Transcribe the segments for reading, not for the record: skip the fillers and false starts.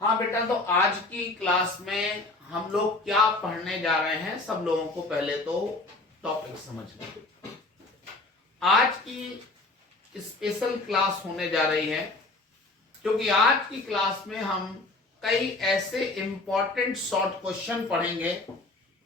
हाँ बेटा, तो आज की क्लास में हम लोग क्या पढ़ने जा रहे हैं, सब लोगों को पहले तो टॉपिक समझ लें। आज की स्पेशल क्लास होने जा रही है क्योंकि आज की क्लास में हम कई ऐसे इंपॉर्टेंट शॉर्ट क्वेश्चन पढ़ेंगे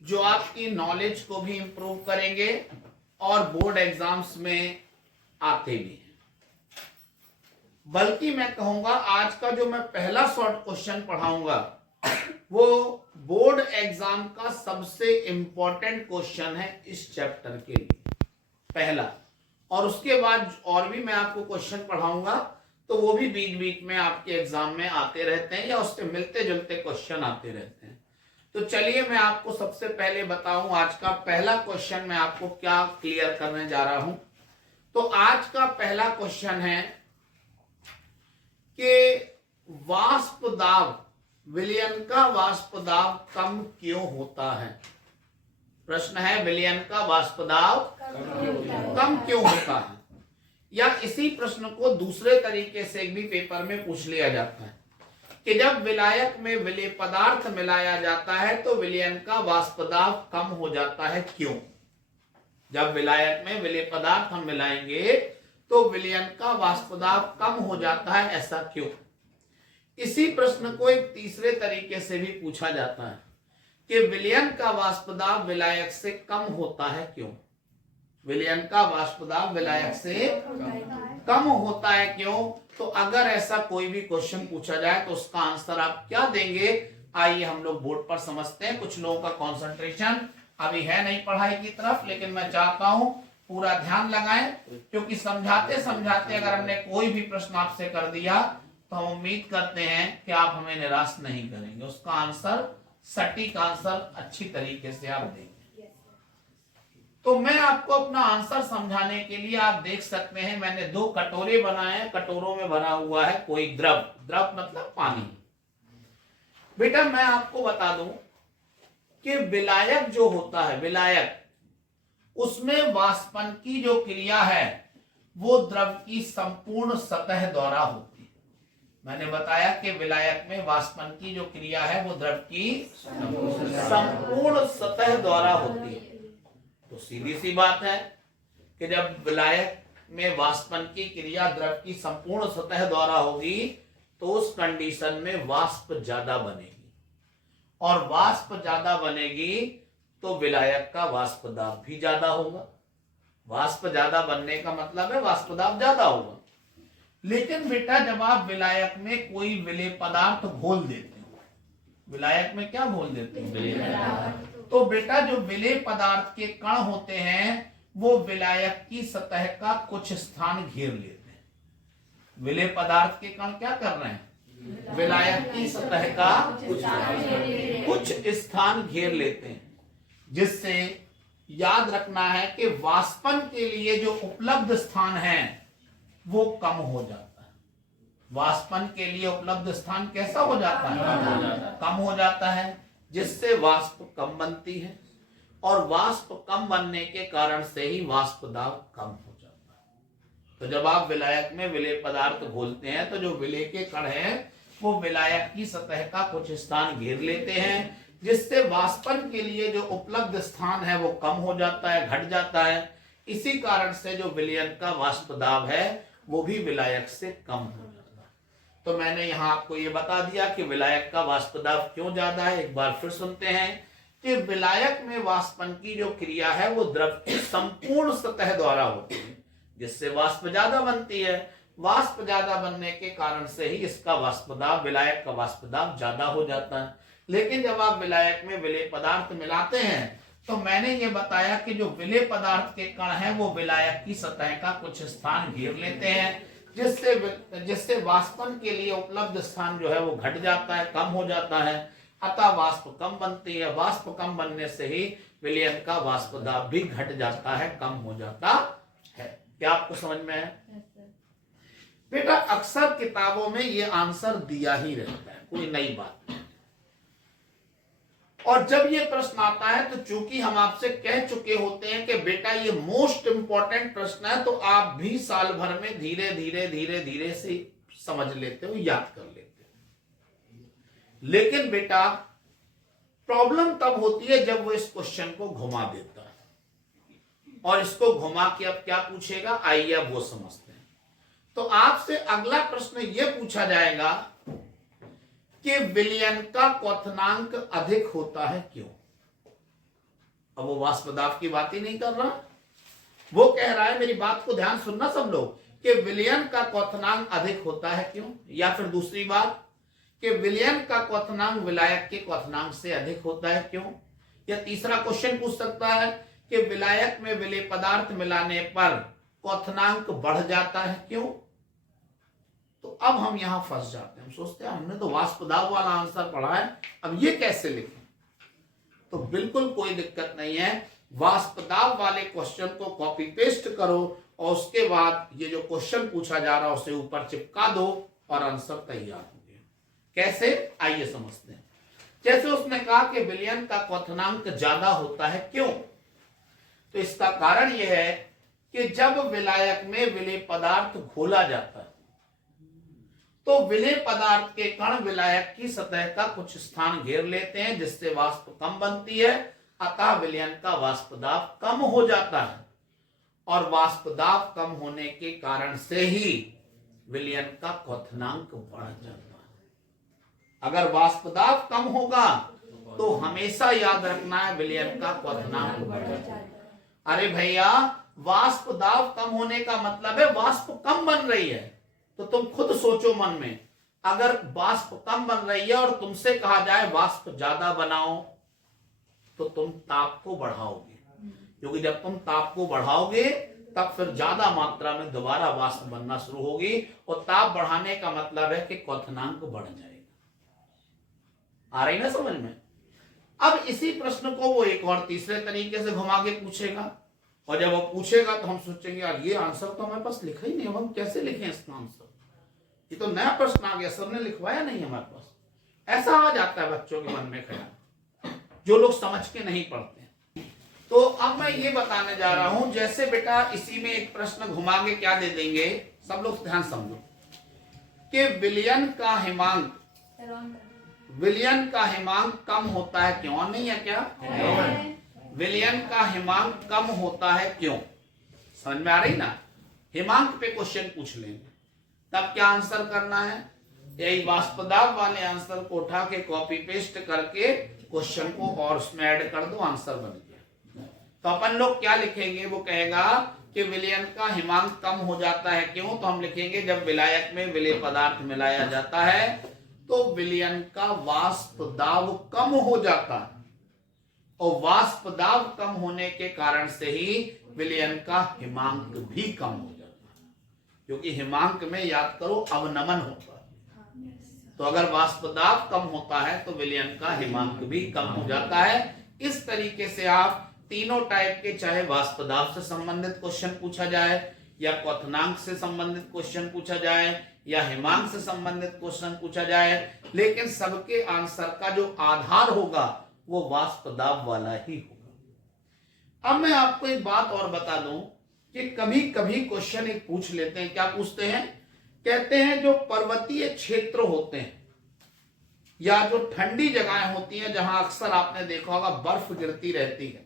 जो आपकी नॉलेज को भी इंप्रूव करेंगे और बोर्ड एग्जाम्स में आते भी हैं। बल्कि मैं कहूंगा आज का जो मैं पहला शॉर्ट क्वेश्चन पढ़ाऊंगा वो बोर्ड एग्जाम का सबसे इंपॉर्टेंट क्वेश्चन है इस चैप्टर के लिए, पहला। और उसके बाद और भी मैं आपको क्वेश्चन पढ़ाऊंगा तो वो भी बीच बीच में आपके एग्जाम में आते रहते हैं या उससे मिलते जुलते क्वेश्चन आते रहते हैं। तो चलिए मैं आपको सबसे पहले बताऊं आज का पहला क्वेश्चन मैं आपको क्या क्लियर करने जा रहा हूं। तो आज का पहला क्वेश्चन है कि वाष्प दाब, विलयन का वाष्प दाब कम क्यों होता है। प्रश्न है विलयन का वाष्प दाब कम क्यों होता है। या इसी प्रश्न को दूसरे तरीके से भी पेपर में पूछ लिया जाता है कि जब विलायक में विलेय पदार्थ मिलाया जाता है तो विलयन का वाष्प दाब कम हो जाता है, क्यों। जब विलायक में विलेय पदार्थ हम मिलाएंगे तो विलयन का वाष्प दाब कम हो जाता है, ऐसा क्यों। इसी प्रश्न को एक तीसरे तरीके से भी पूछा जाता है कि विलयन का वाष्प दाब विलायक से कम होता है, क्यों। विलयन का वाष्प दाब विलायक से कम होता है, क्यों। तो अगर ऐसा कोई भी क्वेश्चन पूछा जाए तो उसका आंसर आप क्या देंगे, आइए हम लोग बोर्ड पर समझते हैं। कुछ लोगों का कंसंट्रेशन अभी है नहीं पढ़ाई की तरफ, लेकिन मैं चाहता हूं पूरा ध्यान लगाएं क्योंकि समझाते समझाते अगर हमने कोई भी प्रश्न आपसे कर दिया तो हम उम्मीद करते हैं कि आप हमें निराश नहीं करेंगे, उसका आंसर सटीक आंसर अच्छी तरीके से आप देंगे। तो मैं आपको अपना आंसर समझाने के लिए आप देख सकते हैं मैंने दो कटोरे बनाए हैं, कटोरों में भरा हुआ है कोई द्रव, द्रव मतलब पानी। बेटा मैं आपको बता दूं कि विलायक जो होता है, विलायक उसमें वाष्पन की जो क्रिया है वो द्रव की संपूर्ण सतह द्वारा होती है। मैंने बताया कि विलायक में वाष्पन की जो क्रिया है वो द्रव की संपूर्ण सतह द्वारा होती है। तो सीधी सी बात है कि जब विलायक में वाष्पन की क्रिया द्रव की संपूर्ण सतह द्वारा होगी तो उस कंडीशन में वाष्प ज्यादा बनेगी, और वाष्प ज्यादा बनेगी तो विलायक का वाष्प दाब भी ज्यादा होगा। वाष्प ज्यादा बनने का मतलब है वाष्प दाब ज्यादा होगा। लेकिन बेटा जब आप विलायक में कोई विलेय पदार्थ घोल देते हो, विलायक में क्या घोल देते हैं, विलेय पदार्थ, तो बेटा जो विलेय पदार्थ के कण होते हैं वो विलायक की सतह का कुछ स्थान घेर लेते हैं। विलेय पदार्थ के कण क्या कर रहे हैं, विलायक की सतह का कुछ स्थान घेर लेते हैं, जिससे याद रखना है कि वाष्पन के लिए जो उपलब्ध स्थान है वो कम हो जाता है। वाष्पन के लिए उपलब्ध स्थान कैसा हो जाता है, कम हो जाता है, जिससे वाष्प कम बनती है, और वाष्प कम बनने के कारण से ही वाष्प दाब कम हो जाता है। तो जब आप विलायक में विलेय पदार्थ घोलते हैं तो जो विलेय के कण हैं वो विलायक की सतह का कुछ स्थान घेर लेते हैं, जिससे वाष्पन के लिए जो उपलब्ध स्थान है वो कम हो जाता है, घट जाता है। इसी कारण से जो विलयन का वाष्प दाब है वो भी विलायक से कम हो जाता है। तो मैंने यहाँ आपको ये बता दिया कि विलायक का वाष्प दाब क्यों ज्यादा है। एक बार फिर सुनते हैं कि विलायक में वाष्पन की जो क्रिया है वो द्रव की संपूर्ण सतह द्वारा होती है, जिससे वाष्प ज्यादा बनती है। वाष्प ज्यादा बनने के कारण से ही इसका वाष्प दाब, विलायक का वाष्प दाब ज्यादा हो जाता है। लेकिन जब आप विलायक में विलेय पदार्थ मिलाते हैं तो मैंने ये बताया कि जो विलेय पदार्थ के कण हैं वो विलायक की सतह का कुछ स्थान घेर लेते हैं, जिससे वाष्पन के लिए उपलब्ध स्थान जो है वो घट जाता है, कम हो जाता है। अतः वाष्प कम बनती है। वाष्प कम बनने से ही विलयन का वाष्प दाब भी घट जाता है, कम हो जाता है। क्या आपको समझ में है? बेटा अक्सर किताबों में ये आंसर दिया ही रहता है, कोई नई बात नहीं। और जब ये प्रश्न आता है तो चूंकि हम आपसे कह चुके होते हैं कि बेटा ये मोस्ट इंपॉर्टेंट प्रश्न है, तो आप भी साल भर में धीरे धीरे धीरे धीरे से समझ लेते हो, याद कर लेते हो। लेकिन बेटा प्रॉब्लम तब होती है जब वो इस क्वेश्चन को घुमा देता है, और इसको घुमा के अब क्या पूछेगा, आइए अब वो समझते हैं। तो आपसे अगला प्रश्न ये पूछा जाएगा कि विलयन का क्वथनांक अधिक होता है क्यों। अब वो वाष्प दाब की बात ही नहीं कर रहा, वो कह रहा है, मेरी बात को ध्यान सुनना सब लोग, कि विलयन का क्वथनांक अधिक होता है क्यों, या फिर दूसरी बात कि विलयन का क्वथनांक विलायक के क्वथनांक से अधिक होता है क्यों। या तीसरा क्वेश्चन पूछ सकता है कि विलायक में विलेय पदार्थ मिलाने पर क्वथनांक बढ़ जाता है क्यों। तो अब हम यहां फंस जाते हैं, हम सोचते हैं हमने तो वाष्प दाब वाला आंसर पढ़ा है, अब ये कैसे लिखें। तो बिल्कुल कोई दिक्कत नहीं है, वाष्प दाब वाले क्वेश्चन को कॉपी पेस्ट करो और उसके बाद ये जो क्वेश्चन पूछा जा रहा है उसे ऊपर चिपका दो और आंसर तैयार हो गया। कैसे, आइए समझते हैं। जैसे उसने कहा कि विलयन का क्वथनांक ज्यादा होता है क्यों, तो इसका कारण यह है कि जब विलायक में विलेय पदार्थ घोला जाता है तो विलेय पदार्थ के कण विलायक की सतह का कुछ स्थान घेर लेते हैं, जिससे वाष्प कम बनती है, अतः विलयन का वाष्प दाब कम हो जाता है, और वाष्प दाब कम होने के कारण से ही विलयन का क्वथनांक बढ़ जाता है। अगर वाष्प दाब कम होगा तो हमेशा याद रखना है विलयन का क्वथनांक बढ़ जाता है। अरे भैया, वाष्प दाब कम होने का मतलब है वाष्प कम बन रही है, तो तुम खुद सोचो मन में, अगर वाष्प कम बन रही है और तुमसे कहा जाए वाष्प ज्यादा बनाओ तो तुम ताप को बढ़ाओगे, क्योंकि जब तुम ताप को बढ़ाओगे तब फिर ज्यादा मात्रा में दोबारा वाष्प बनना शुरू होगी, और ताप बढ़ाने का मतलब है कि क्वथनांक बढ़ जाएगा। आ रही ना समझ में। अब इसी प्रश्न को वो एक और तीसरे तरीके से घुमा के पूछेगा, और जब वो पूछेगा तो हम सोचेंगे यार ये आंसर तो हमारे पास लिखा ही नहीं, हम कैसे लिखें इसका आंसर, ये तो नया प्रश्न आ गया, सर ने लिखवाया नहीं हमारे पास। ऐसा आ जाता है बच्चों के मन में ख्याल, जो लोग समझ के नहीं पढ़ते हैं। तो अब मैं ये बताने जा रहा हूं, जैसे बेटा इसी में एक प्रश्न घुमा के क्या दे देंगे, सब लोग ध्यान समझो, कि विलयन का हिमांक कम होता है क्यों, नहीं है क्या, विलयन का हिमांक कम होता है क्यों, समझ में आ रही ना। हिमांक पे क्वेश्चन पूछ लेंगे, तब क्या आंसर करना है, यही वाष्प दाब वाले आंसर को उठा के कॉपी पेस्ट करके क्वेश्चन को और उसमें ऐड कर दो, आंसर बन गया। तो अपन लोग क्या लिखेंगे, वो कहेगा कि विलयन का हिमांक कम हो जाता है क्यों, तो हम लिखेंगे जब विलायक में विलेय पदार्थ मिलाया जाता है तो विलयन का वाष्प दाब कम हो जाता है, और वाष्प दाब कम होने के कारण से ही विलयन का हिमांक भी कम हो जाता है, क्योंकि हिमांक में याद करो अवनमन होता है। तो अगर वाष्प दाब कम होता है तो विलयन का हिमांक भी कम हो जाता है। इस तरीके से आप तीनों टाइप के, चाहे वाष्प दाब से संबंधित क्वेश्चन पूछा जाए, या क्वथनांक से संबंधित क्वेश्चन पूछा जाए, या हिमांक से संबंधित क्वेश्चन पूछा जाए, लेकिन सबके आंसर का जो आधार होगा वो वाष्प दाब वाला ही होगा। अब मैं आपको एक बात और बता दूं कि कभी कभी क्वेश्चन एक पूछ लेते हैं, क्या पूछते हैं, कहते हैं जो पर्वतीय क्षेत्र होते हैं या जो ठंडी जगहें होती हैं जहां अक्सर आपने देखा होगा बर्फ गिरती रहती है,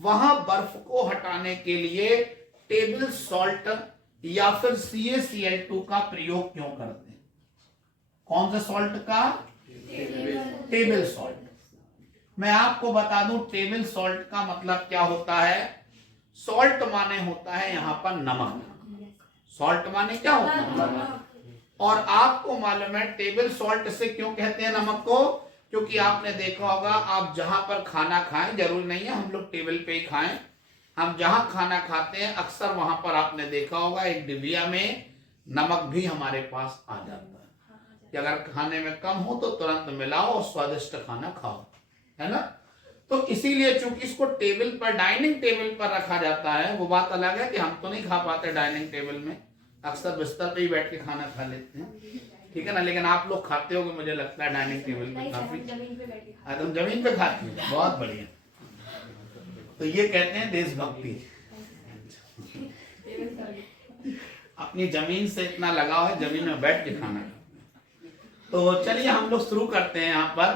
वहां बर्फ को हटाने के लिए टेबल सॉल्ट या फिर CaCl2 का प्रयोग क्यों करते हैं। कौन से सॉल्ट का, टेबल सॉल्ट। मैं आपको बता दूं टेबल सॉल्ट का मतलब क्या होता है। सॉल्ट माने होता है यहां पर नमक, सॉल्ट माने क्या होता है, नमक। और आपको मालूम है टेबल सॉल्ट से क्यों कहते हैं नमक को, क्योंकि आपने देखा होगा आप जहां पर खाना खाएं, जरूरी नहीं है हम लोग टेबल पे ही खाएं, हम जहां खाना खाते हैं अक्सर वहां पर आपने देखा होगा एक डिबिया में नमक भी हमारे पास आ जाता है कि अगर खाने में कम हो तो तुरंत मिलाओ और स्वादिष्ट खाना खाओ, है ना। तो इसीलिए चूंकि इसको टेबल पर, डाइनिंग टेबल पर रखा जाता है, वो बात अलग है कि हम तो नहीं खा पाते डाइनिंग टेबल में, अक्सर बिस्तर पे ही बैठ के खाना खा लेते हैं, ठीक है ना। लेकिन आप लोग खाते होगे मुझे लगता है डाइनिंग टेबल पे काफी, तुम जमीन पे खाते हो, बहुत बढ़िया। तो ये कहते हैं देशभक्ति, अपनी जमीन से इतना लगाव है, जमीन में बैठ के खाना। तो चलिए हम लोग शुरू करते हैं यहाँ पर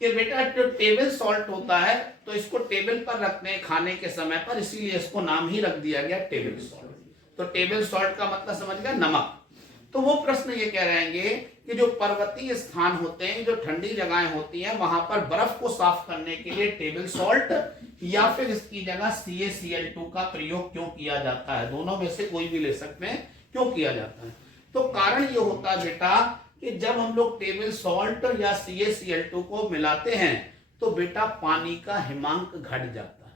कि बेटा जो टेबल सॉल्ट होता है तो इसको टेबल पर रखते हैं खाने के समय पर, इसीलिए इसको नाम ही रख दिया गया टेबल सॉल्ट। तो टेबल सॉल्ट का मतलब समझ गया, नमक। तो वो प्रश्न ये कह रहेंगे कि जो पर्वतीय स्थान होते हैं, जो ठंडी जगहें होती हैं, वहां पर बर्फ को साफ करने के लिए टेबल सॉल्ट या फिर इसकी जगह CaCl2 का प्रयोग क्यों किया जाता है? दोनों में से कोई भी ले सकते हैं, क्यों किया जाता है? तो कारण ये होता है बेटा कि जब हम लोग टेबल सॉल्ट या CaCl2 को मिलाते हैं तो बेटा पानी का हिमांक घट जाता है,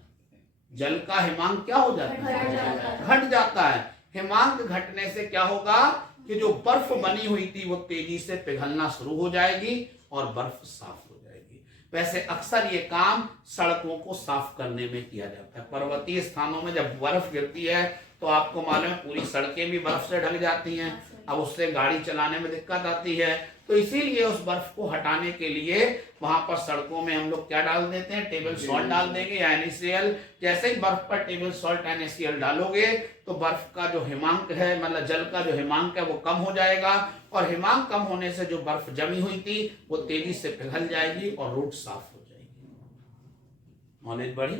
जल का हिमांक क्या हो जाता है? घट जाता है। हिमांक घटने से क्या होगा कि जो बर्फ बनी हुई थी वो तेजी से पिघलना शुरू हो जाएगी और बर्फ साफ हो जाएगी। वैसे अक्सर ये काम सड़कों को साफ करने में किया जाता है। पर्वतीय स्थानों में जब बर्फ गिरती है तो आपको मालूम है पूरी सड़कें भी बर्फ से ढक जाती हैं, अब उससे गाड़ी चलाने में दिक्कत आती है। तो इसीलिए उस बर्फ को हटाने के लिए वहां पर सड़कों में हम लोग क्या डाल देते हैं? टेबल सॉल्ट डाल देंगे या NaCl। जैसे ही बर्फ पर टेबल सॉल्ट NaCl डालोगे तो बर्फ का जो हिमांक है, मतलब जल का जो हिमांक है वो कम हो जाएगा, और हिमांक कम होने से जो बर्फ जमी हुई थी वो तेजी से पिघल जाएगी और रोड साफ हो जाएगी। नॉलेज बढ़ी?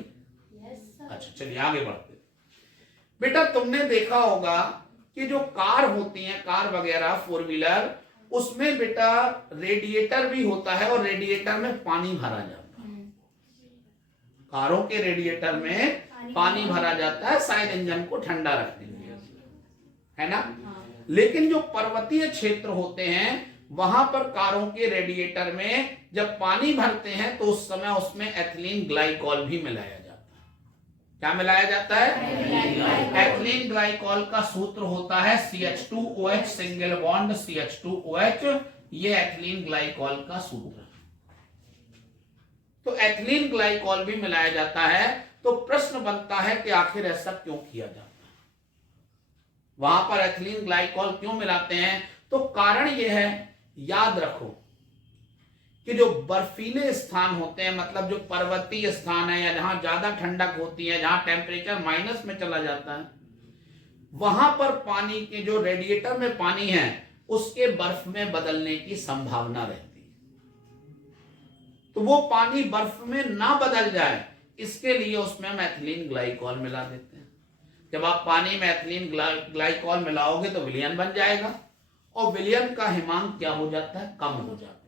अच्छा चलिए आगे बढ़ते। बेटा तुमने देखा होगा कि जो कार होती हैं, कार वगैरह, 4 व्हीलर, उसमें बेटा रेडिएटर भी होता है और रेडिएटर में पानी भरा जाता है। कारों के रेडिएटर में पानी भरा जाता है, शायद इंजन को ठंडा रखने के लिए, है ना? लेकिन जो पर्वतीय क्षेत्र होते हैं वहां पर कारों के रेडिएटर में जब पानी भरते हैं तो उस समय उसमें एथिलीन ग्लाइकॉल भी मिलाया जाता है। क्या मिलाया जाता है? एथिलीन ग्लाइकॉल का सूत्र होता है CH2OH, सिंगल बॉन्ड CH2OH, ये एथिलीन ग्लाइकॉल का सूत्र है। तो एथिलीन ग्लाइकॉल भी मिलाया जाता है। तो प्रश्न बनता है कि आखिर ऐसा क्यों किया जाता है? वहां पर एथिलीन ग्लाइकॉल क्यों मिलाते हैं? तो कारण यह है, याद रखो कि जो बर्फीले स्थान होते हैं, मतलब जो पर्वतीय स्थान है या जहां ज्यादा ठंडक होती है, जहां टेम्परेचर माइनस में चला जाता है, वहां पर पानी के जो रेडिएटर में पानी है उसके बर्फ में बदलने की संभावना रहती है। तो वो पानी बर्फ में ना बदल जाए इसके लिए उसमें हम एथिलीन ग्लाइकॉल मिला देते हैं। जब आप पानी में एथिलीन ग्लाइकॉल मिलाओगे तो विलयन बन जाएगा, और विलयन का हिमांक क्या हो जाता है? कम हो जाता है।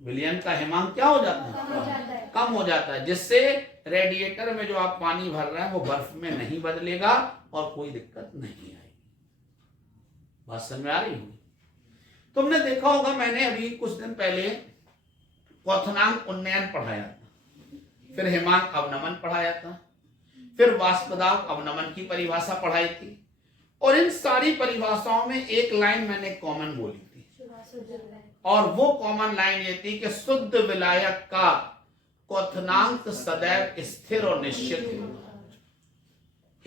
विलयन का हिमांक क्या हो जाता है? कम हो जाता है, जिससे रेडिएटर में जो आप पानी भर रहे हैं वो बर्फ में नहीं बदलेगा और कोई दिक्कत नहीं आएगी। बात समझ में आ रही होगी? तुमने देखा होगा, मैंने अभी कुछ दिन पहले क्वथनांक उन्नयन पढ़ाया था, फिर हिमांक अवनमन पढ़ाया था, फिर वाष्पदाब अवनमन की परिभाषा पढ़ाई थी, और इन सारी परिभाषाओं में एक लाइन मैंने कॉमन बोली थी, और वो कॉमन लाइन ये थी कि शुद्ध विलायक का क्वथनांक सदैव स्थिर और निश्चित होता है।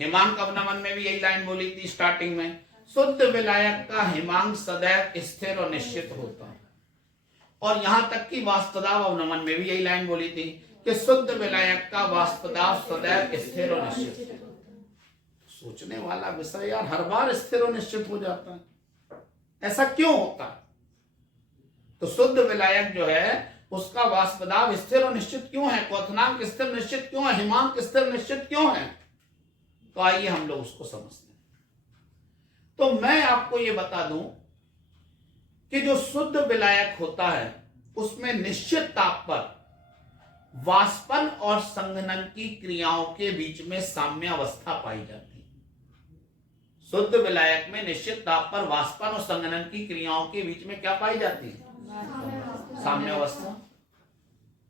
हिमांक अवनमन में भी यही लाइन बोली थी स्टार्टिंग में, शुद्ध विलायक का हिमांक सदैव स्थिर और निश्चित होता है। और यहां तक कि वाष्पदाब अवनमन में भी यही लाइन बोली थी कि शुद्ध विलायक का वाष्पदाब सदैव स्थिर और निश्चित। सोचने वाला विषय यार, हर बार स्थिर और निश्चित हो जाता है, ऐसा क्यों होता है? तो शुद्ध विलायक जो है उसका वाष्पदाब स्थिर और निश्चित क्यों है? क्वथनांक स्थिर निश्चित क्यों है? हिमांक स्थिर निश्चित क्यों है? तो आइए हम लोग उसको समझते हैं। तो मैं आपको ये बता दूं कि जो शुद्ध विलायक होता है उसमें निश्चित ताप पर वाष्पन और संघनन की क्रियाओं के बीच में साम्यावस्था पाई जाती है। शुद्ध विलायक में निश्चित ताप पर वाष्पन और संघनन की क्रियाओं के बीच में क्या पाई जाती है? साम्यावस्था।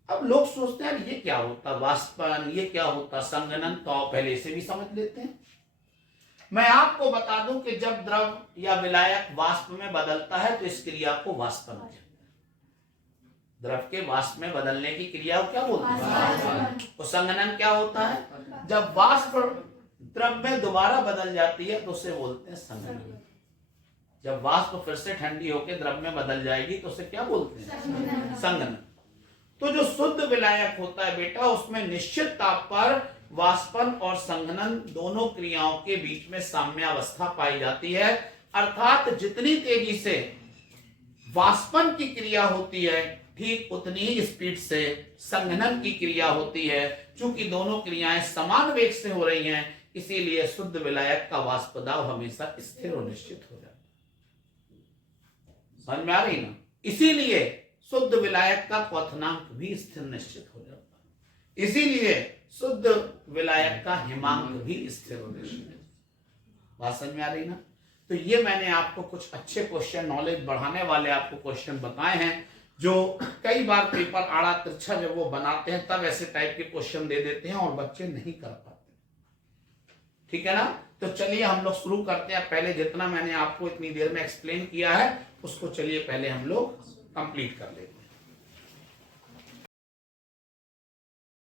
अब लोग सोचते हैं ये क्या होता वाष्पन, ये क्या होता संघनन, तो आप पहले से भी समझ लेते हैं। मैं आपको बता दूं कि जब द्रव या विलायक वाष्प में बदलता है तो इस क्रिया को वाष्पन कहते हैं। द्रव के वाष्प में बदलने की क्रिया को क्या बोलते हैं? और संघनन क्या होता है? जब वाष्प द्रव में दोबारा बदल जाती है तो उसे बोलते हैं संघनन। जब वाष्प फिर से ठंडी होकर द्रव में बदल जाएगी तो उसे क्या बोलते हैं? संघनन। तो जो शुद्ध विलायक होता है बेटा, उसमें निश्चित ताप पर वाष्पन और संघनन दोनों क्रियाओं के बीच में साम्यावस्था पाई जाती है। अर्थात जितनी तेजी से वाष्पन की क्रिया होती है ठीक उतनी ही स्पीड से संघनन की क्रिया होती है। चूंकि दोनों क्रियाएं समान वेग से हो रही हैं, इसीलिए शुद्ध विलायक का वाष्प दाब हमेशा स्थिर और निश्चित हो जाता है। समझ में आ रही ना? इसीलिए शुद्ध विलायक का क्वथनांक भी स्थिर निश्चित हो जाता है। इसीलिए शुद्ध विलायक का हिमांक भी स्थिर और निश्चित है। बात समझ में आ रही ना? तो ये मैंने आपको कुछ अच्छे क्वेश्चन, नॉलेज बढ़ाने वाले आपको क्वेश्चन बताए हैं, जो कई बार पेपर आड़ा तिरछा जब वो बनाते हैं तब ऐसे टाइप के क्वेश्चन दे देते हैं और बच्चे नहीं कर पाते। ठीक है ना? तो चलिए हम लोग शुरू करते हैं। पहले जितना मैंने आपको इतनी देर में एक्सप्लेन किया है उसको चलिए पहले हम लोग कंप्लीट कर लेते हैं।